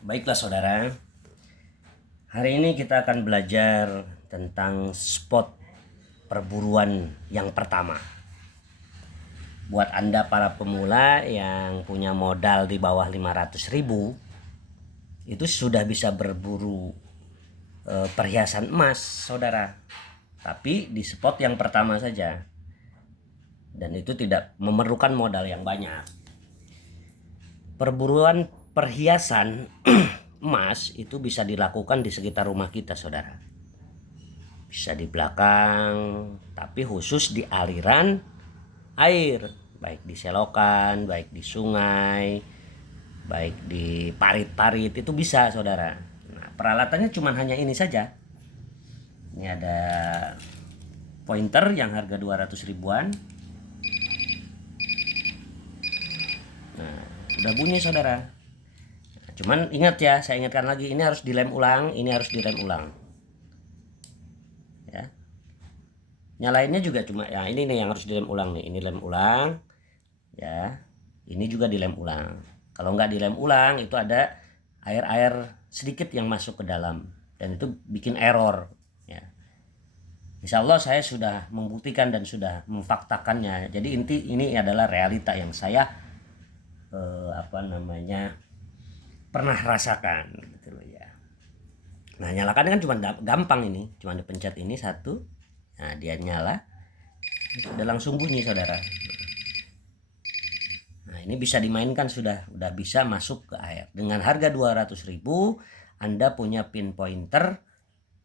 Baiklah saudara, hari ini kita akan belajar tentang spot perburuan yang pertama. Buat Anda para pemula yang punya modal di bawah 500.000, itu sudah bisa berburu perhiasan emas saudara. Tapi di spot yang pertama saja. Dan itu tidak memerlukan modal yang banyak. Perburuan perhiasan emas itu bisa dilakukan di sekitar rumah kita saudara. Bisa di belakang, tapi khusus di aliran air, baik di selokan, baik di sungai, baik di parit-parit, itu bisa saudara. Nah, peralatannya cuma hanya ini saja. Ini ada pointer yang harga 200 ribuan. Nah, udah bunyi saudara. Nah, cuman ingat ya, saya ingatkan lagi, ini harus dilem ulang, ini harus dilem ulang. Ya. Nyalainnya juga cuma ya ini nih yang harus dilem ulang nih, ini lem ulang. Ya. Ini juga dilem ulang. Kalau nggak dilem ulang itu ada air-air sedikit yang masuk ke dalam dan itu bikin error ya. Insya Allah saya sudah membuktikan dan sudah memfaktakannya. Jadi inti ini adalah realita yang saya pernah rasakan gitu loh ya. Nah, nyalakan kan cuma gampang, ini cuma dipencet ini satu, nah dia nyala, udah langsung bunyi saudara. Nah, ini bisa dimainkan, udah bisa masuk ke air. Dengan harga 200.000 Anda punya pin pointer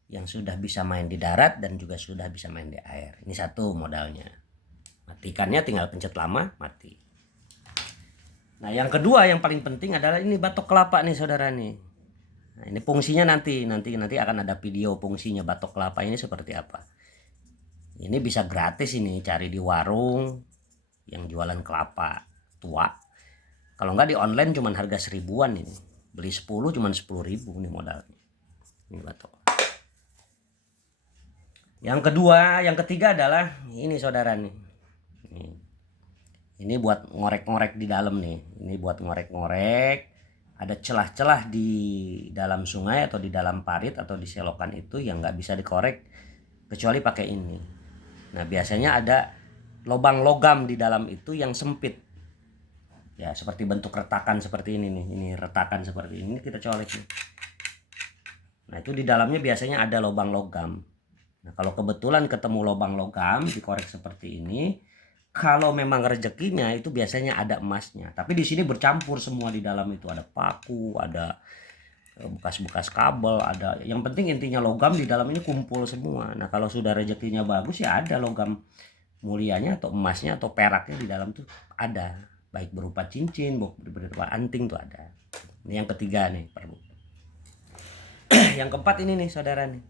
yang sudah bisa main di darat dan juga sudah bisa main di air. Ini satu modalnya. Matikannya tinggal pencet lama, mati. Nah, yang kedua yang paling penting adalah ini batok kelapa nih saudara nih. Nah, ini fungsinya nanti akan ada video fungsinya batok kelapa ini seperti apa. Ini bisa gratis, ini cari di warung yang jualan kelapa tua. Kalau nggak di online cuman harga 1000-an ini. Beli 10 cuman 10.000 nih modalnya. Ini batok. Yang kedua, yang ketiga adalah ini saudara nih. Ini buat ngorek-ngorek di dalam nih. Ini buat ngorek-ngorek. Ada celah-celah di dalam sungai atau di dalam parit atau di selokan itu yang nggak bisa dikorek kecuali pakai ini. Nah, biasanya ada lubang logam di dalam itu yang sempit. Ya, seperti bentuk retakan seperti ini nih. Ini retakan seperti ini kita colek nih. Nah, itu di dalamnya biasanya ada lubang logam. Nah, kalau kebetulan ketemu lubang logam dikorek seperti ini, kalau memang rezekinya itu biasanya ada emasnya. Tapi di sini bercampur semua di dalam itu, ada paku, ada bekas-bekas kabel, ada. Yang penting intinya logam di dalam ini kumpul semua. Nah, kalau sudah rezekinya bagus ya ada logam mulianya atau emasnya atau peraknya di dalam tuh ada, baik berupa cincin, berupa anting tuh ada. Ini yang ketiga nih, perlu. Yang keempat ini nih saudara nih.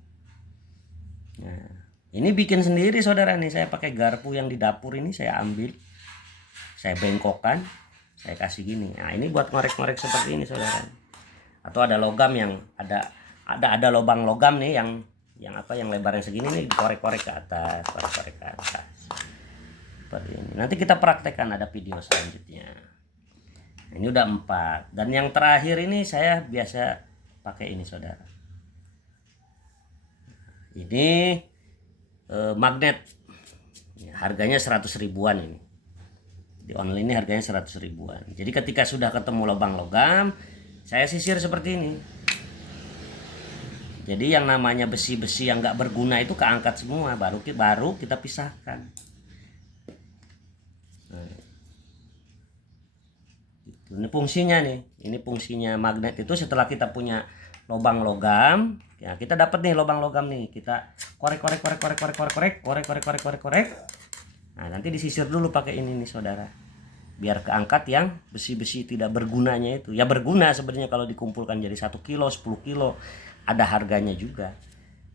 Nah, ini bikin sendiri saudara nih. Saya pakai garpu yang di dapur ini, saya ambil, saya bengkokkan, saya kasih gini. Nah, ini buat ngorek-ngorek seperti ini saudara. Atau ada logam yang ada lubang logam nih yang lebarnya segini nih, dikorek-korek ke atas, korek-korek ke atas. Seperti ini. Nanti kita praktekkan, ada video selanjutnya. Nah, ini udah 4. Dan yang terakhir ini saya biasa pakai ini saudara. Ini magnet. Ya, harganya 100 ribuan ini. Di online ini harganya 100 ribuan. Jadi ketika sudah ketemu lubang logam, saya sisir seperti ini. Jadi yang namanya besi-besi yang nggak berguna itu keangkat semua, baru kita pisahkan. Nah, ini fungsinya nih. Ini fungsinya magnet itu, setelah kita punya lubang logam, ya kita dapat nih lubang logam nih, kita korek. Nah, nanti disisir dulu pakai ini nih saudara, biar keangkat yang besi-besi tidak bergunanya itu. Ya berguna sebenarnya kalau dikumpulkan jadi 1 kilo, 10 kilo, ada harganya juga.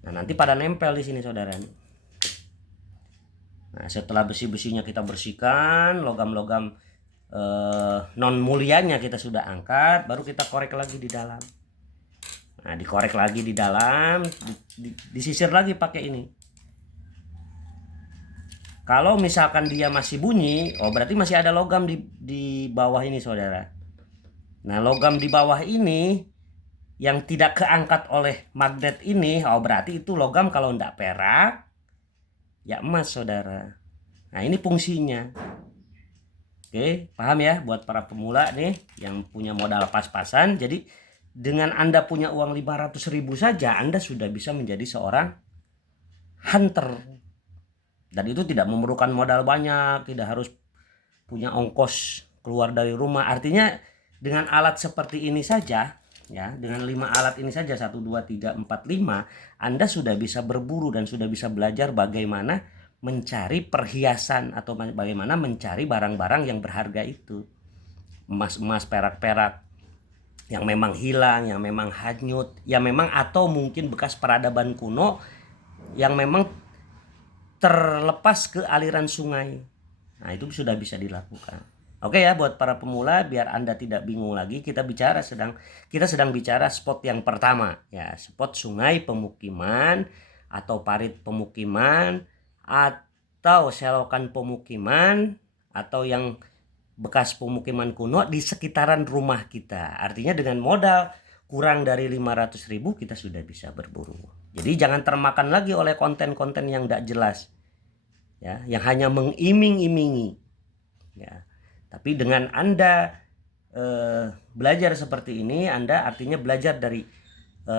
Nah, nanti pada nempel di sini saudara nih. Nah, setelah besi-besinya kita bersihkan, logam-logam non mulianya kita sudah angkat, baru kita korek lagi di dalam. Nah, dikorek lagi di dalam, disisir lagi pakai ini. Kalau misalkan dia masih bunyi, oh berarti masih ada logam di bawah ini saudara. Nah, logam di bawah ini yang tidak keangkat oleh magnet ini, oh berarti itu logam kalau enggak perak, ya emas saudara. Nah, ini fungsinya. Oke, paham ya buat para pemula nih yang punya modal pas-pasan. Jadi dengan Anda punya uang 500.000 saja, Anda sudah bisa menjadi seorang hunter. Dan itu tidak memerlukan modal banyak, tidak harus punya ongkos keluar dari rumah. Artinya dengan alat seperti ini saja, ya, dengan 5 alat ini saja, 1, 2, 3, 4, 5, Anda sudah bisa berburu dan sudah bisa belajar bagaimana mencari perhiasan atau bagaimana mencari barang-barang yang berharga itu. Emas-emas, perak-perak yang memang hilang, yang memang hanyut, yang memang atau mungkin bekas peradaban kuno yang memang terlepas ke aliran sungai. Nah, itu sudah bisa dilakukan. Oke ya, buat para pemula biar Anda tidak bingung lagi, kita sedang bicara spot yang pertama ya, spot sungai pemukiman atau parit pemukiman atau selokan pemukiman atau yang bekas pemukiman kuno di sekitaran rumah kita. Artinya dengan modal kurang dari 500.000 kita sudah bisa berburu. Jadi jangan termakan lagi oleh konten-konten yang tidak jelas, ya, yang hanya mengiming-imingi, ya. Tapi dengan Anda belajar seperti ini, Anda artinya belajar dari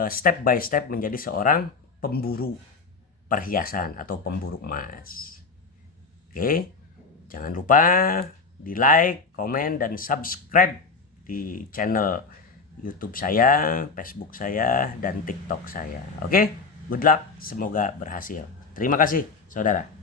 step by step menjadi seorang pemburu perhiasan atau pemburu emas. Oke, jangan lupa di like, komen, dan subscribe di channel YouTube saya, Facebook saya, dan TikTok saya. Oke, good luck, semoga berhasil. Terima kasih, saudara.